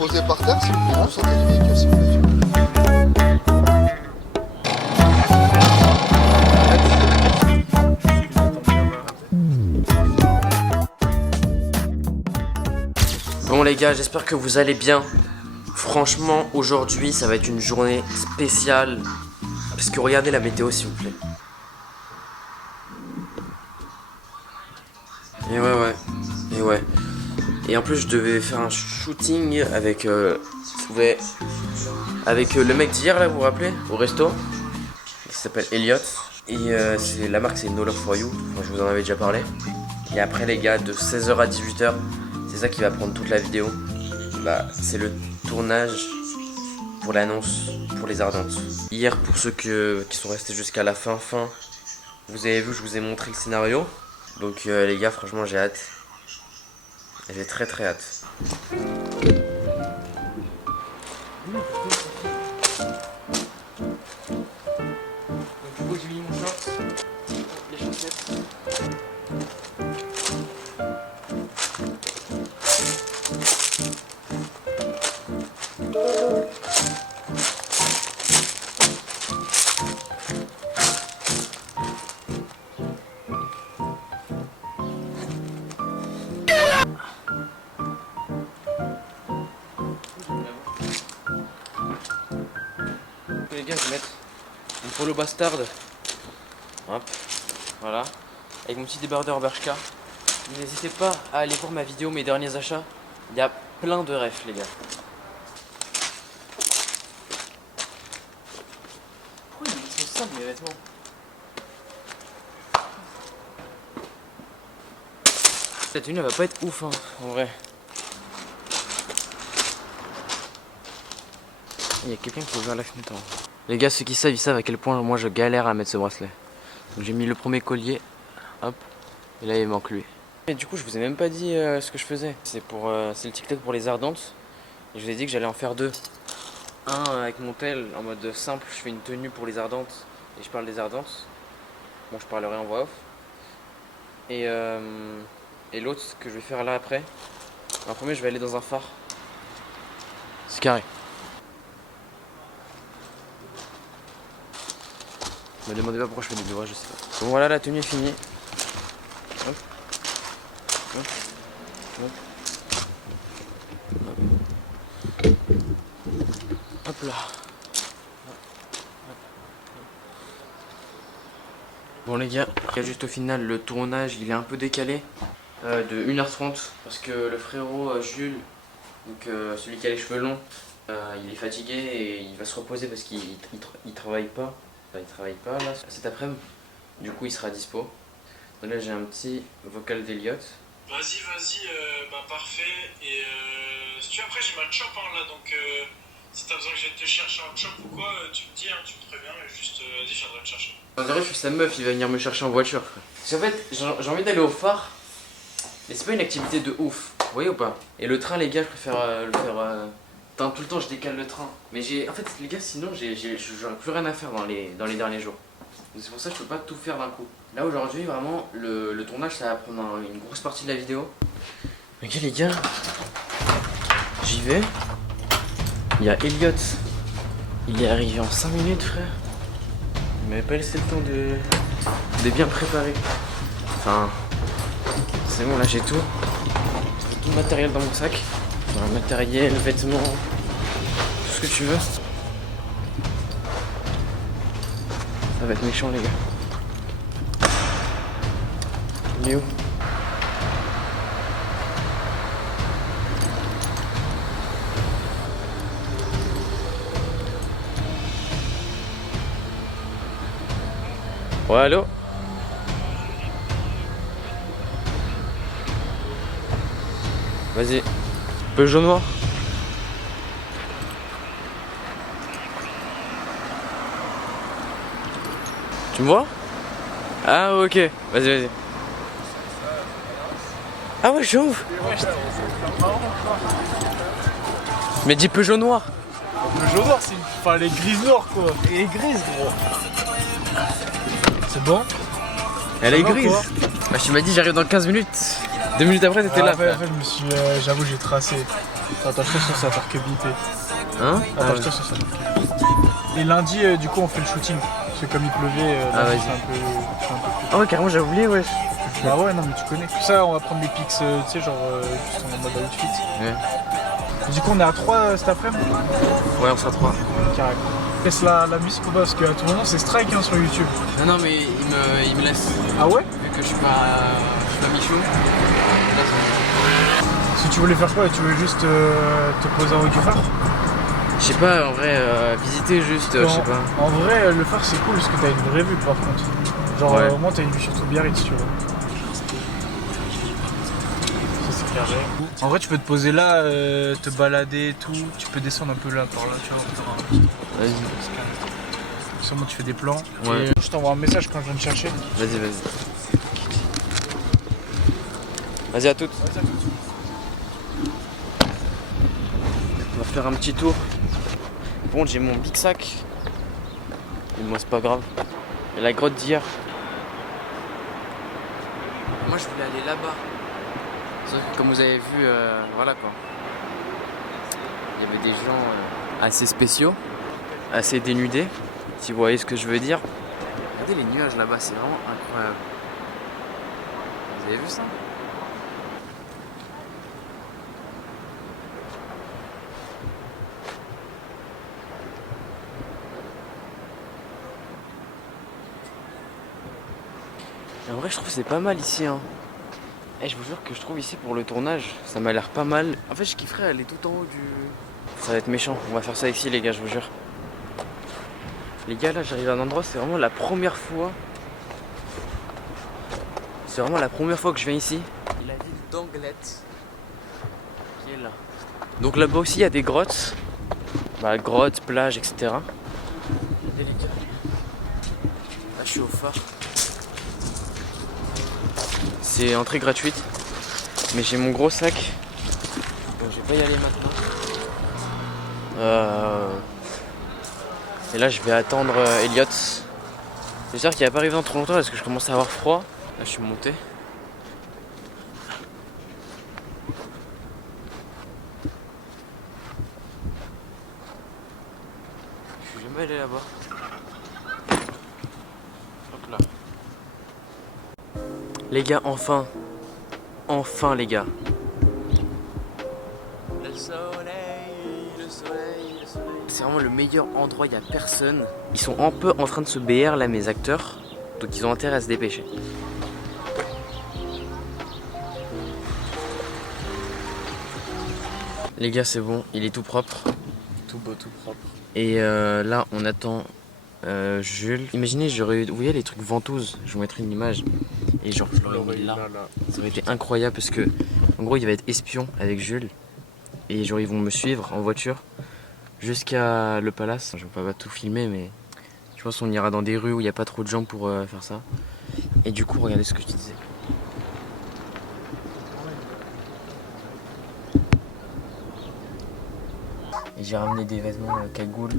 Posez par terre si vous voulez, vous sortez du véhicule si vous voulez. Bon les gars, j'espère que vous allez bien. Franchement, aujourd'hui, ça va être une journée spéciale. Parce que regardez la météo s'il vous plaît. Et ouais. Et en plus, je devais faire un shooting avec le mec d'hier là, vous vous rappelez, au resto. Il s'appelle Elliot. Et la marque c'est No Love For You. Enfin, je vous en avais déjà parlé. Et après les gars, de 16h à 18h, c'est ça qui va prendre toute la vidéo. Bah, c'est le tournage pour l'annonce pour les Ardentes. Hier, pour ceux qui sont restés jusqu'à la fin, vous avez vu, je vous ai montré le scénario. Donc les gars, franchement, j'ai hâte. J'ai très hâte. Donc, du coup, j'ai mis mon short, les chaussettes. Les gars, je vais mettre mon polo bastard. Hop, voilà. Avec mon petit débardeur Bershka. N'hésitez pas à aller voir ma vidéo, mes derniers achats. Il y a plein de refs, les gars. Pourquoi ils sont simples, mes vêtements? Cette tenue, elle va pas être ouf, hein, en vrai. Il y a quelqu'un qui a ouvert la fenêtre. Les gars, ceux qui savent, ils savent à quel point moi je galère à mettre ce bracelet. Donc j'ai mis le premier collier, hop, et là il manque lui. Et du coup, je vous ai même pas dit ce que je faisais. C'est le TikTok pour les Ardentes. Et je vous ai dit que j'allais en faire deux. Un avec mon tel en mode simple, je fais une tenue pour les Ardentes et je parle des Ardentes. Bon, je parlerai en voix off. Et l'autre que je vais faire là après. En premier, je vais aller dans un phare. C'est carré. Me demandez pas pourquoi je fais des bureaux, je sais pas. Bon voilà, la tenue est finie. Hop. Hop. Hop. Hop. Hop là. Bon les gars, juste au final le tournage il est un peu décalé de 1h30 parce que le frérot Jules, donc celui qui a les cheveux longs, il est fatigué et il va se reposer parce qu'il travaille pas. Il travaille pas là cet après-midi, du coup il sera dispo. Donc là j'ai un petit vocal d'Elliot. Vas-y, bah parfait. Et si tu veux, après j'ai ma chop hein, là, donc si t'as besoin que j'aille te chercher en chop ou quoi, tu me dis, hein, tu me préviens, et juste vas-y, je viendrai te chercher. On dirait que je suis sa meuf, il va venir me chercher en voiture. Parce qu'en fait j'ai envie d'aller au phare, mais c'est pas une activité de ouf, vous voyez ou pas? Et le train les gars, je préfère le faire... tout le temps je décale le train. Mais en fait les gars, sinon j'aurais plus rien à faire dans les derniers jours. Donc c'est pour ça que je peux pas tout faire d'un coup. Là aujourd'hui vraiment le tournage ça va prendre une grosse partie de la vidéo. Ok les gars, j'y vais. Il y a Elliot, il est arrivé en 5 minutes frère. Il m'avait pas laissé le temps de bien préparer. Enfin c'est bon, là j'ai tout. J'ai tout le matériel dans mon sac. Dans le matériel, vêtements, tout ce que tu veux. Ça va être méchant les gars. Il est où? Ouais, allô? Vas-y. Peugeot noir. Tu me vois? Ah ok, vas-y. Ah ouais, je suis ouf. Mais dis Peugeot noir. Peugeot noir, c'est enfin les grises noires quoi. Elle est grise gros. C'est bon? Elle est grise. Bah tu m'as dit j'arrive dans 15 minutes. 2 minutes après, t'étais là, Après, frère. en fait, je me suis. J'avoue, j'ai tracé. Attends, je te sur ça, t'as bipé. Hein? Attends, je te sur ça. Et lundi, du coup, on fait le shooting. Parce que comme il pleuvait, Ah, lundi, vas-y. c'est un peu. Ah ouais, carrément, j'ai oublié, ouais. Bah ouais, non, mais tu connais. Ça, on va prendre des pics, tu sais, genre, juste en mode outfit. Ouais. Et du coup, on est à 3 cet après-midi. Ouais, on sera 3. Carrément. Laisse la musique ou pas? Parce qu'à tout moment, c'est strike hein, sur YouTube. Non, mais il me laisse. Ah ouais? Vu que je suis pas Michou. Là, Si tu voulais faire quoi? Tu voulais juste te poser en haut du phare? je sais pas, en vrai, visiter juste, je sais pas. En vrai, le phare c'est cool parce que t'as une vraie vue par contre. Genre, Ouais. au moins t'as une vue sur tout Biarritz, tu vois. Ça c'est carré. En vrai, tu peux te poser là, te balader et tout. Tu peux descendre un peu là, par là, tu vois. Vas-y, Sûrement tu fais des plans. Ouais. Et je t'envoie un message quand je viens te chercher. vas-y. Vas-y, à toutes. On va faire un petit tour. Bon, j'ai mon big sac. Mais moi, c'est pas grave. Et la grotte d'hier. Moi, je voulais aller là-bas. Sauf que, comme vous avez vu, voilà quoi. Il y avait des gens assez spéciaux, assez dénudés, si vous voyez ce que je veux dire. Regardez les nuages là-bas, c'est vraiment incroyable. Vous avez vu ça? En vrai, je trouve que c'est pas mal ici. Hein. Et je vous jure que je trouve ici pour le tournage, ça m'a l'air pas mal. En fait, je kifferais aller tout en haut du. Ça va être méchant. On va faire ça ici, les gars, je vous jure. Les gars, là, j'arrive à un endroit, c'est vraiment la première fois. C'est vraiment la première fois que je viens ici. La ville d'Anglette, qui est là. Donc là-bas aussi, il y a des grottes. Bah, grottes, plages, etc. Regardez, les gars. Là, je suis au phare. C'est entrée gratuite, mais j'ai mon gros sac, donc je vais pas y aller maintenant. Et là je vais attendre Elliot. J'espère qu'il va pas arriver dans trop longtemps parce que je commence à avoir froid. Là je suis monté. Je suis jamais allé là-bas. Hop là. Les gars, enfin les gars. Le soleil. C'est vraiment le meilleur endroit, il n'y a personne. Ils sont un peu en train de se BR là, mes acteurs. Donc ils ont intérêt à se dépêcher. Les gars, c'est bon, il est tout propre. Tout beau, tout propre. Et là, on attend Jules. Imaginez, j'aurais eu, vous voyez les trucs ventouses, je vous mettrai une image. Et genre, je l'aurais mis là. Ça aurait été incroyable parce que, en gros, il va être espion avec Jules. Et genre, ils vont me suivre en voiture jusqu'à le palace. Je vais pas tout filmer, mais je pense qu'on ira dans des rues où il n'y a pas trop de gens pour faire ça. Et du coup, regardez ce que je disais. Et j'ai ramené des vêtements cagoule.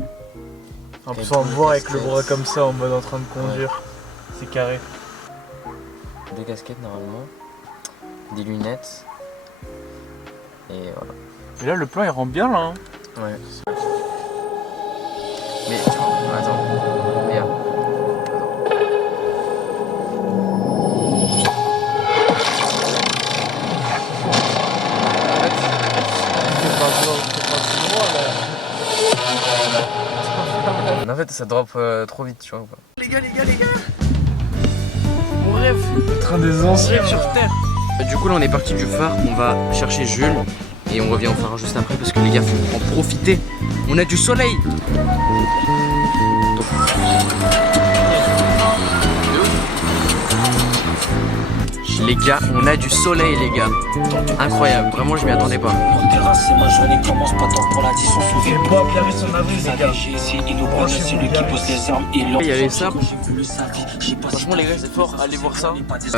En plus, on va me voir avec le bras comme ça en mode en train de conduire. C'est carré. Des casquettes normalement, des lunettes. Et voilà. Et là, le plan il rend bien là. Hein. Ouais. Mais tu vois, attends, regarde. En fait, ça drop trop vite, tu vois ou pas. Les gars. On rêve. Le train des anciens. Sur terre. Du coup, là, on est parti du phare. On va chercher Jules. Et on revient au phare juste après parce que les gars, faut en profiter. On a du soleil. Donc... Les gars, on a du soleil, les gars. Incroyable. Vraiment, je m'y attendais pas. C'est ma journée commence pas tant pour l'addition Et moi, Biarritz en avril, les gars. J'ai essayé d'innover, c'est lui qui pose les armes et Il y avait ça. Franchement, les gars, c'est fort. Allez voir ça.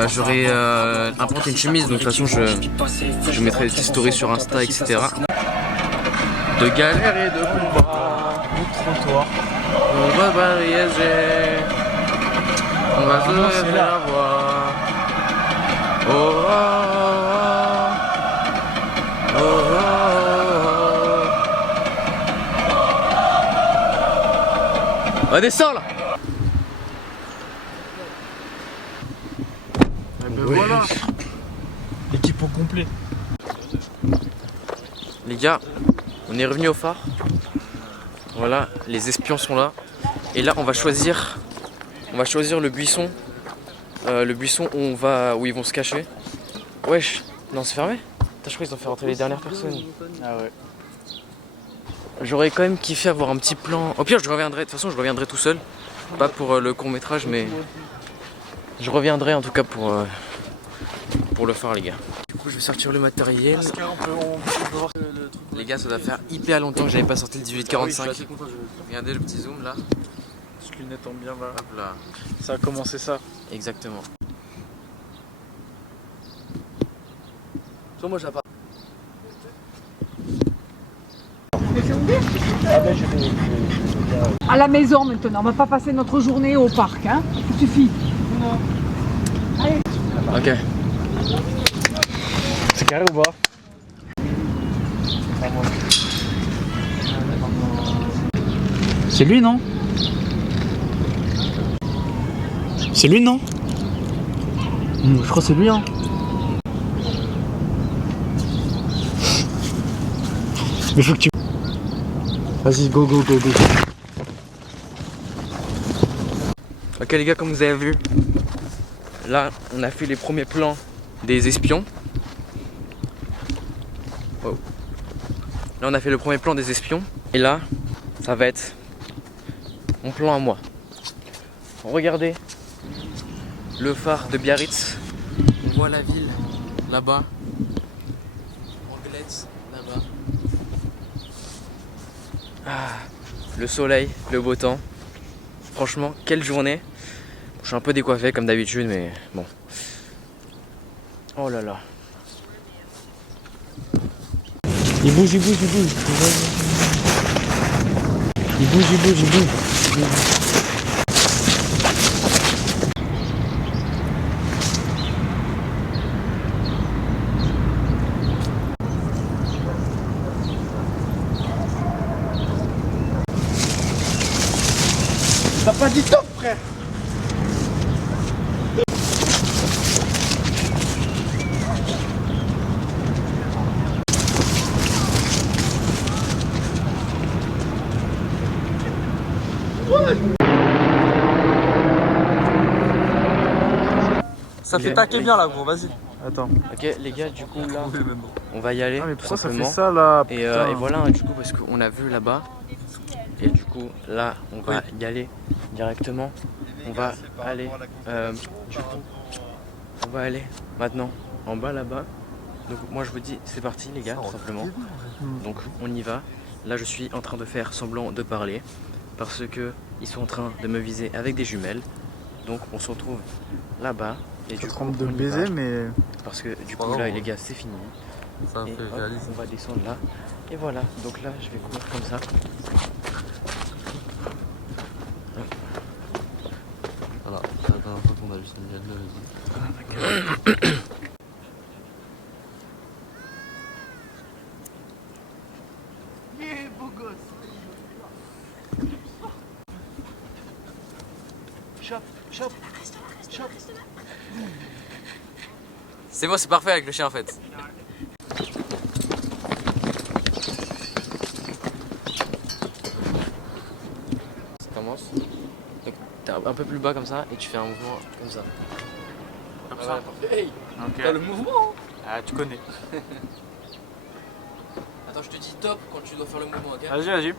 J'aurais importé une chemise, donc de toute façon, je mettrai des stories sur Insta, etc. De galère et de combat. Route trottoir. On va voyager. On va se c'est la voir. Oh, oh, oh, oh. va descendre là. Eh ben voilà. L'équipe au complet. Les gars, on est revenu au phare. Voilà, les espions sont là. Et là, on va choisir le buisson. Le buisson où ils vont se cacher. Wesh, non, c'est fermé. Putain, je crois qu'ils ont fait rentrer les dernières personnes. Ah ouais. J'aurais quand même kiffé avoir un petit plan. Au pire, je reviendrai. De toute façon, je reviendrai tout seul. Pas pour le court métrage, mais je reviendrai en tout cas pour le phare, les gars. Du coup, je vais sortir le matériel. On peut voir le truc. Les gars, ça doit faire hyper longtemps que j'avais pas sorti le 1845. Ah oui, Regardez le petit zoom là. Petite lunette en bien là. Hop là. Ça a commencé ça. Exactement. Moi, j'ai pas. À la maison maintenant, on va pas passer notre journée au parc, hein. Il suffit. Ok. C'est carré ou pas? C'est lui, non? C'est lui, non? Je crois que c'est lui, hein. Mais faut que tu... Vas-y, go, go, go, go. Ok les gars, comme vous avez vu, là on a fait les premiers plans des espions. Wow. Là on a fait le premier plan des espions. Et là, ça va être mon plan à moi. Regardez le phare de Biarritz. On voit la ville là-bas. Anglette là-bas. Ah, le soleil, le beau temps. Franchement, quelle journée. Je suis un peu décoiffé comme d'habitude, mais bon. Oh là là. Il bouge, il bouge, il bouge. Il bouge, il bouge, il bouge. T'as pas dit top, frère. Ça fait taquer bien là, gros, vas-y. Attends. Ok les gars, du coup là, on va y aller. Ah, mais pourquoi ça fait simplement. ça là? Et voilà, du coup, parce qu'on a vu là-bas. Et du coup, là, on va y aller directement. On va aller, du coup, on va aller maintenant en bas là-bas. Donc moi je vous dis, c'est parti les gars, tout simplement. Donc on y va. Là je suis en train de faire semblant de parler parce que ils sont en train de me viser avec des jumelles. Donc on se retrouve là-bas. Et du coup, de on y baiser, va. mais... Parce que du coup là les gars, c'est fini. Ça Et hop, on va descendre là. Et voilà, donc là je vais courir comme ça. Voilà, c'est la dernière fois qu'on a vu Samuel, vas-y. C'est bon, c'est parfait avec le chien en fait. Ça commence. Donc t'es un peu plus bas comme ça et tu fais un mouvement comme ça. Comme ça. Hey, Ok. t'as le mouvement. Ah, tu connais. Attends, je te dis top quand tu dois faire le mouvement, ok? Vas-y, vas-y.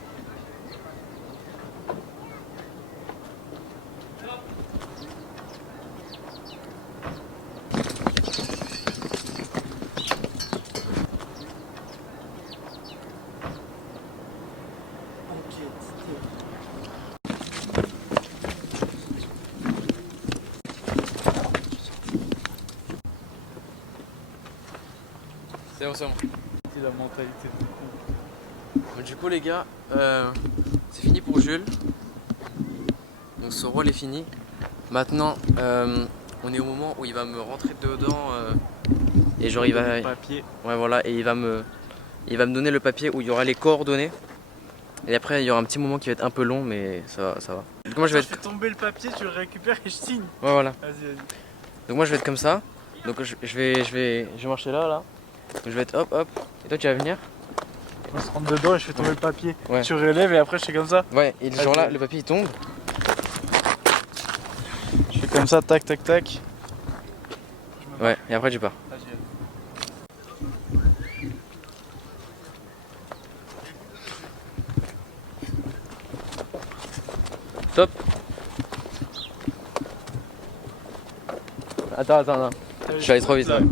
C'est bon, c'est bon. C'est la mentalité de con. Du coup les gars, c'est fini pour Jules. Donc ce rôle est fini. Maintenant, on est au moment où il va me rentrer dedans et genre il va, Papier. ouais voilà, et il va me donner le papier où il y aura les coordonnées. Et après il y aura un petit moment qui va être un peu long, mais ça va. coup, moi je vais Je être. fais tomber le papier, tu le récupères et je signe. Ouais, voilà. Vas-y, vas-y. Donc, moi je vais être comme ça. Donc, je vais marcher là. Donc, je vais être hop, hop. Et toi, tu vas venir. On se rentre dedans et je fais tomber le papier. Ouais. Tu relèves et après je fais comme ça. Ouais, et Vas-y. genre là, le papier il tombe. Je fais comme ça, tac, tac, tac. Ouais, et après, tu pars. Vas-y, vas-y. Stop. Attends. Je suis allé trop vite. Là. Ouais.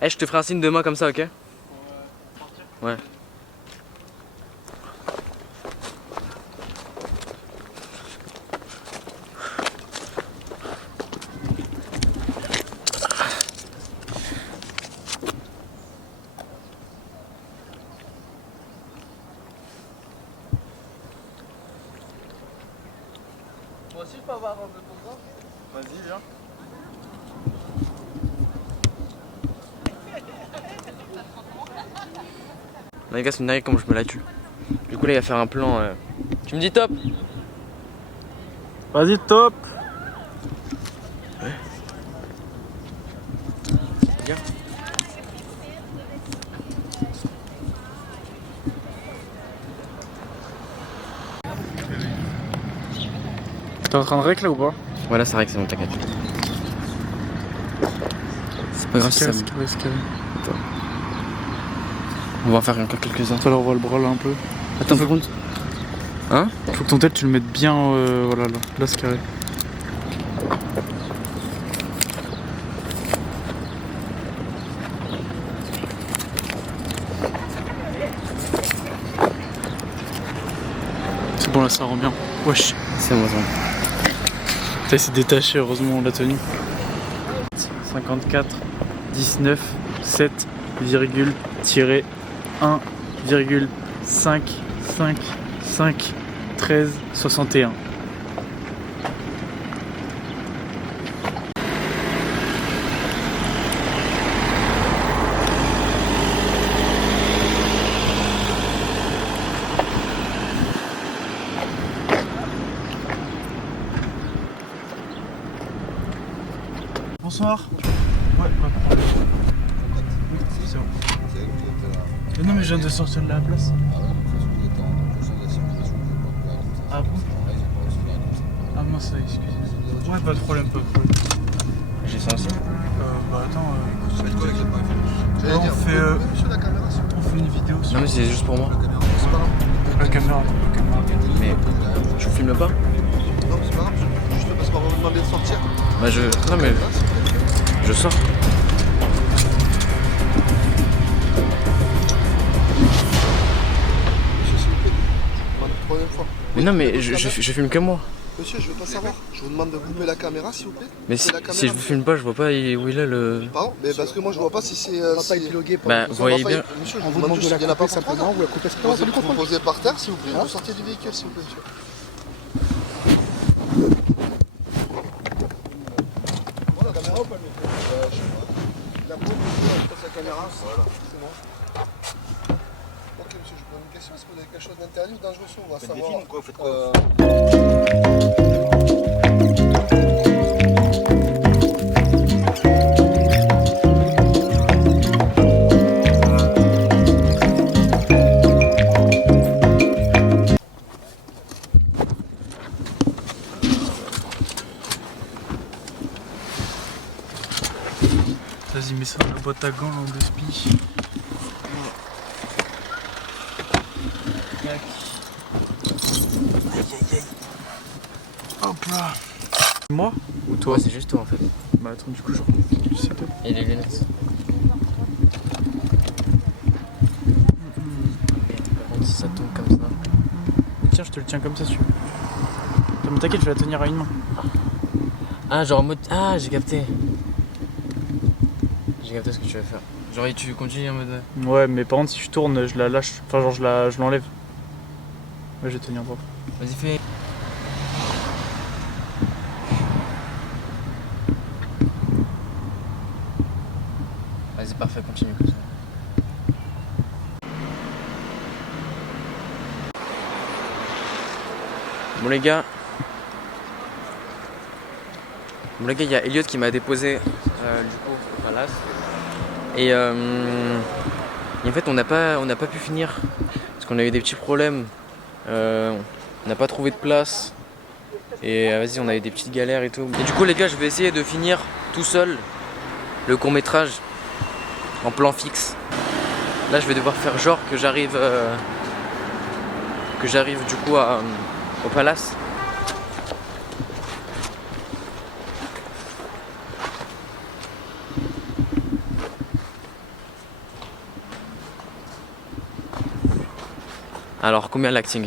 Eh, je te ferai un signe de main comme ça, ok? Ouais. Moi aussi je peux avoir un peu ton temps. Vas-y, viens. Non, les gars, c'est une dinguerie comme je me la tue. Du coup, là, il va faire un plan. Tu me dis top? Vas-y, top. Viens. T'es en train de rec là ou pas? Voilà, c'est vrai que c'est bon, t'inquiète. C'est pas grave si ça me... On va en faire encore quelques-uns. Toi là on voit le bras là un peu. Attends, par contre. Hein? Faut que ton tête tu le mettes bien voilà là c'est carré. C'est bon là ça rend bien. Wesh. C'est bon, T'as essayé de détacher, heureusement on l'a tenu. 54 19 7 virgule tiré 1 virgule 5 5 5 13 61. Bonsoir. Ouais, pas de problème. Oui, c'est bon. Mais non, mais je viens de sortir de la place. Ah bon? Ah mince, excusez-moi. Ouais, pas de problème, pas de problème. J'ai ça aussi. Bah attends, J'allais on dire, fait, monsieur la caméra, s'il vous plaît. on fait une vidéo sur Non, mais c'est juste pour moi. C'est pas grave. la caméra. Mais je vous filme pas? Non, c'est pas grave. Juste parce qu'on va vous demander de sortir. Bah, je. Non, mais Là, s'il vous plaît. je sors. Monsieur, s'il vous plaît. Troisième fois. Mais non, mais je filme que moi. Monsieur, je veux pas savoir. Je vous demande de couper la caméra, s'il vous plaît. Mais Coupez la si caméra, je vous monsieur. filme pas, je vois pas où il est le. Pardon, mais parce que moi je vois pas si c'est. Bah, vous voyez bien. Monsieur, je vous demande juste s'il y en a pas simplement. Vous la coupez vous posez par terre, s'il vous plaît. Vous sortez du véhicule, s'il vous plaît, monsieur. Voilà, la caméra ou pas le mettre? Je sais pas. La peau, je passe la caméra. Voilà, c'est bon. Ok, monsieur, je vous pose une question. Est-ce que vous avez quelque chose d'interdit ou dangereux sur vous? On va savoir. Des films ou quoi? Vous faites quoi? Vas-y, mets ça dans la boîte à gants, là, de spi. Tac. Aïe, aïe, aïe. Hop là. Moi ou toi? Ouais, c'est juste toi en fait. Bah attends, du coup, je remets du setup. Et les lunettes. Par contre, si ça tombe comme ça. Tiens, je te le tiens comme ça, si tu veux. Non, mais t'inquiète, je vais la tenir à une main. Ah, genre en mode. Ah, j'ai capté. J'ai capté ce que tu vas faire. Genre, et tu continues en mode. Ouais, mais par contre, si je tourne, je la lâche. Enfin, genre, je l'enlève. Ouais, je vais tenir droit. Vas-y, fais. Vas-y, parfait, continue comme ça. Bon les gars, il y a Elliot qui m'a déposé du coup au palace. Et en fait on n'a pas pu finir parce qu'on a eu des petits problèmes. On n'a pas trouvé de place. Et vas-y, on a eu des petites galères et tout. Et du coup les gars, je vais essayer de finir tout seul le court métrage en plan fixe. Là je vais devoir faire genre que j'arrive du coup au palace. Alors combien l'acting?